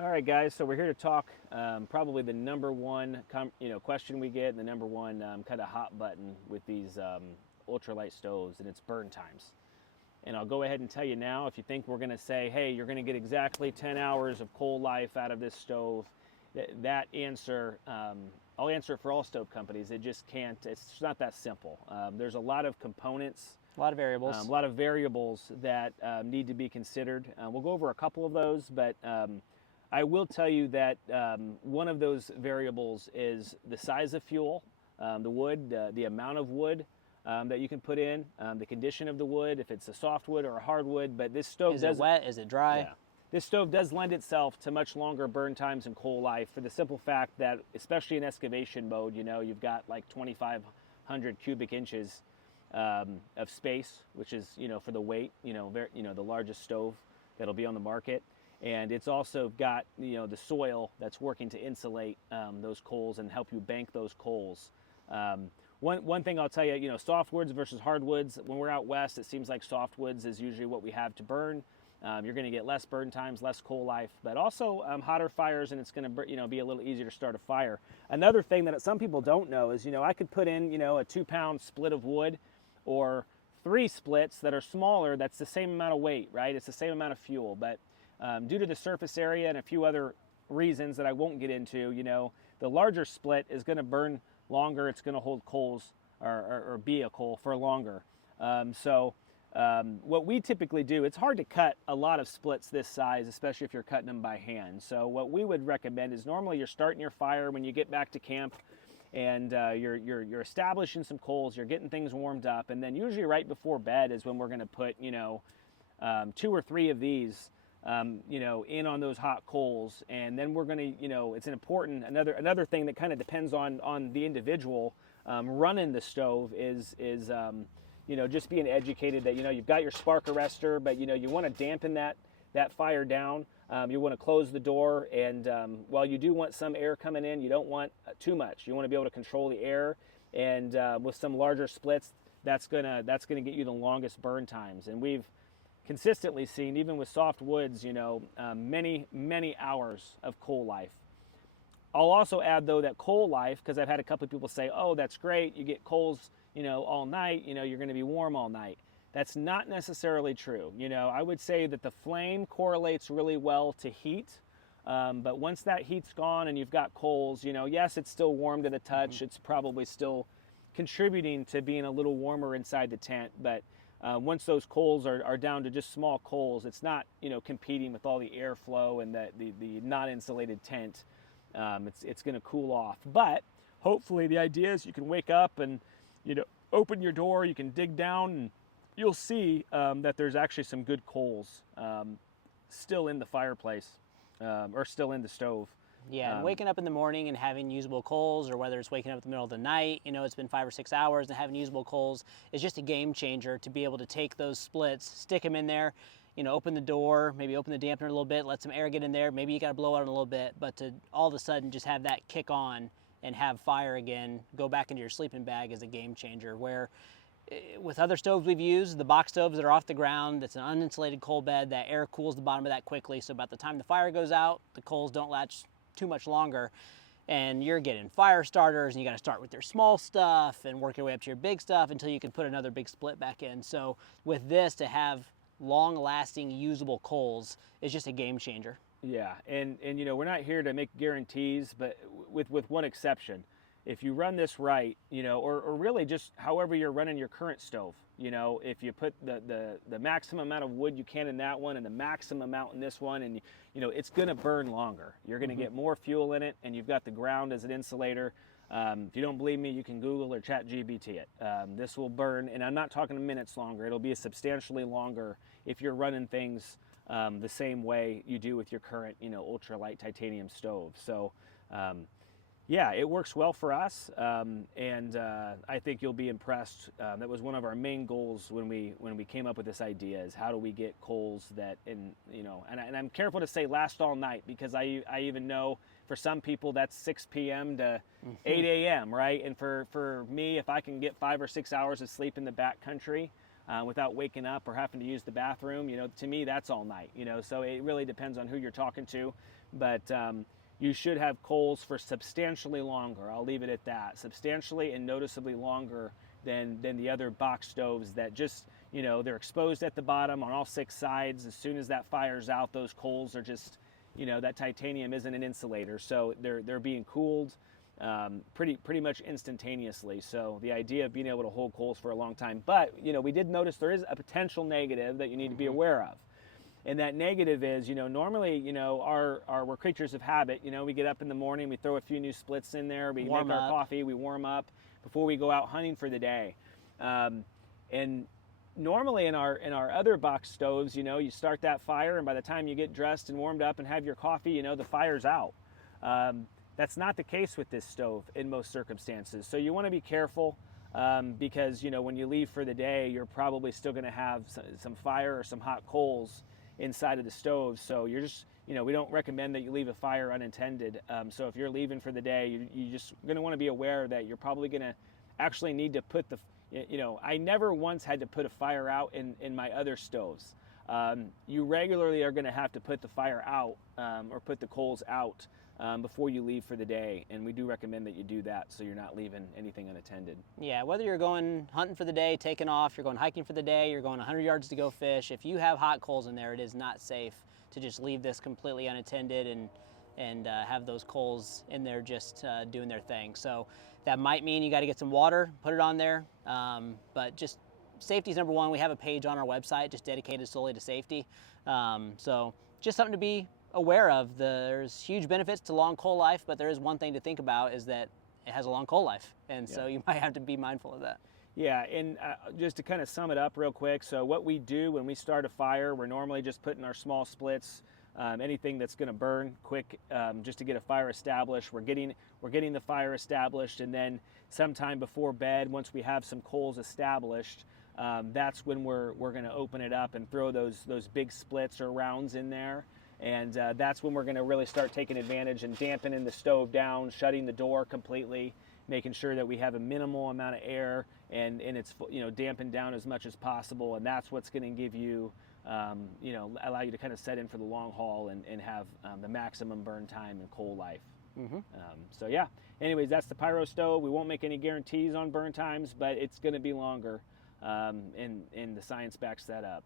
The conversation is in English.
All right, guys. So we're here to talk probably the number one question we get, and the number one kind of hot button with these ultralight stoves, and it's burn times. And I'll go ahead and tell you now, if you think we're going to say, hey, you're going to get exactly 10 hours of coal life out of this stove, that answer, I'll answer it for all stove companies. It just can't, it's not that simple. There's a lot of components, A lot of variables. a lot of variables that need to be considered. We'll go over a couple of those, but I will tell you that one of those variables is the size of fuel, the wood, the amount of wood that you can put in, the condition of the wood, if it's a softwood or a hardwood. But this stove Is it does wet? Is it dry? Yeah. This stove does lend itself to much longer burn times and coal life for the simple fact that, especially in excavation mode, you've got like 2,500 cubic inches of space, which is for the weight, the largest stove that'll be on the market. And it's also got the soil that's working to insulate those coals and help you bank those coals. One thing I'll tell you, softwoods versus hardwoods. When we're out west, it seems like softwoods is usually what we have to burn. You're going to get less burn times, less coal life, but also hotter fires, and it's going to be a little easier to start a fire. Another thing that some people don't know is I could put in a 2-pound split of wood, or 3 splits that are smaller. That's the same amount of weight, right? It's the same amount of fuel, but due to the surface area and a few other reasons that I won't get into, the larger split is going to burn longer. It's going to hold coals or be a coal for longer. What we typically do, it's hard to cut a lot of splits this size, especially if you're cutting them by hand. So what we would recommend is normally you're starting your fire when you get back to camp, and you're establishing some coals, you're getting things warmed up, and then usually right before bed is when we're going to put 2 or 3 of these in on those hot coals. And then we're going to, it's an important, another thing that kind of depends on the individual running the stove is just being educated that, you've got your spark arrestor, but you want to dampen that fire down. You want to close the door, and while you do want some air coming in, you don't want too much. You want to be able to control the air, and with some larger splits, that's gonna get you the longest burn times. And we've consistently seen, even with soft woods, many hours of coal life. I'll also add though that coal life, because I've had a couple of people say, oh, that's great, you get coals all night, you're going to be warm all night. That's not necessarily true. I would say that the flame correlates really well to heat, but once that heat's gone and you've got coals, yes, it's still warm to the touch. Mm-hmm. It's probably still contributing to being a little warmer inside the tent, but once those coals are down to just small coals, it's not competing with all the airflow and the non-insulated tent. It's going to cool off. But hopefully the idea is you can wake up and open your door, you can dig down, and you'll see that there's actually some good coals still in the fireplace or still in the stove. Yeah, and waking up in the morning and having usable coals, or whether it's waking up in the middle of the night, it's been 5 or 6 hours, and having usable coals is just a game changer to be able to take those splits, stick them in there, open the door, maybe open the dampener a little bit, let some air get in there. Maybe you got to blow out a little bit, but to all of a sudden just have that kick on and have fire again, go back into your sleeping bag is a game changer. Where with other stoves we've used, the box stoves that are off the ground, it's an uninsulated coal bed, that air cools the bottom of that quickly, so about the time the fire goes out, the coals don't latch too much longer, and you're getting fire starters, and you got to start with your small stuff and work your way up to your big stuff until you can put another big split back in. So with this, to have long-lasting usable coals is just a game changer. Yeah, and we're not here to make guarantees, but with one exception. If you run this right, or really just however you're running your current stove, if you put the maximum amount of wood you can in that one and the maximum amount in this one, and it's going to burn longer. You're going to get more fuel in it, and you've got the ground as an insulator. If you don't believe me, you can Google or ChatGPT it. This will burn, and I'm not talking minutes longer. It'll be substantially longer if you're running things the same way you do with your current, ultralight titanium stove. So, yeah, it works well for us, and I think you'll be impressed. That was one of our main goals when we came up with this idea: is how do we get coals that, and I'm careful to say last all night, because I even know for some people that's 6 p.m. to 8 a.m. right? And for me, if I can get 5 or 6 hours of sleep in the backcountry without waking up or having to use the bathroom, to me that's all night. So it really depends on who you're talking to. but you should have coals for substantially longer. I'll leave it at that. Substantially and noticeably longer than the other box stoves that just, you know, they're exposed at the bottom on all 6 sides. As soon as that fire's out, those coals are just, you know, that titanium isn't an insulator, so they're being cooled pretty much instantaneously. So the idea of being able to hold coals for a long time. But, you know, we did notice there is a potential negative that you need to be aware of. And that negative is, you know, normally, you know, we're creatures of habit. You know, we get up in the morning, we throw a few new splits in there, we make our coffee, we warm up before we go out hunting for the day. And normally in our other box stoves, you know, you start that fire, and by the time you get dressed and warmed up and have your coffee, you know, the fire's out. That's not the case with this stove in most circumstances. So you want to be careful because, you know, when you leave for the day, you're probably still going to have some fire or some hot coals inside of the stove. So you're just, you know, we don't recommend that you leave a fire unattended. So if you're leaving for the day, you just going to want to be aware that you're probably going to actually need to put the, you know, I never once had to put a fire out in my other stoves. You regularly are going to have to put the fire out or put the coals out before you leave for the day, and we do recommend that you do that so you're not leaving anything unattended. Yeah, whether you're going hunting for the day, taking off, you're going hiking for the day, you're going 100 yards to go fish, if you have hot coals in there, it is not safe to just leave this completely unattended and have those coals in there just doing their thing. So that might mean you got to get some water, put it on there, but just safety is number one. We have a page on our website just dedicated solely to safety. So just something to be aware of. There's huge benefits to long coal life, but there is one thing to think about, is that it has a long coal life, and so you might have to be mindful of that. Yeah, and just to kind of sum it up real quick, so what we do when we start a fire, we're normally just putting our small splits, anything that's going to burn quick, just to get a fire established. We're getting the fire established, and then sometime before bed, once we have some coals established, that's when we're going to open it up and throw those big splits or rounds in there. And that's when we're going to really start taking advantage and dampening the stove down, shutting the door completely, making sure that we have a minimal amount of air and it's, you know, dampened down as much as possible. And that's what's going to give you, you know, allow you to kind of set in for the long haul and have the maximum burn time and coal life. So yeah, anyways, that's the Pyro stove. We won't make any guarantees on burn times, but it's going to be longer, and the science backs that up.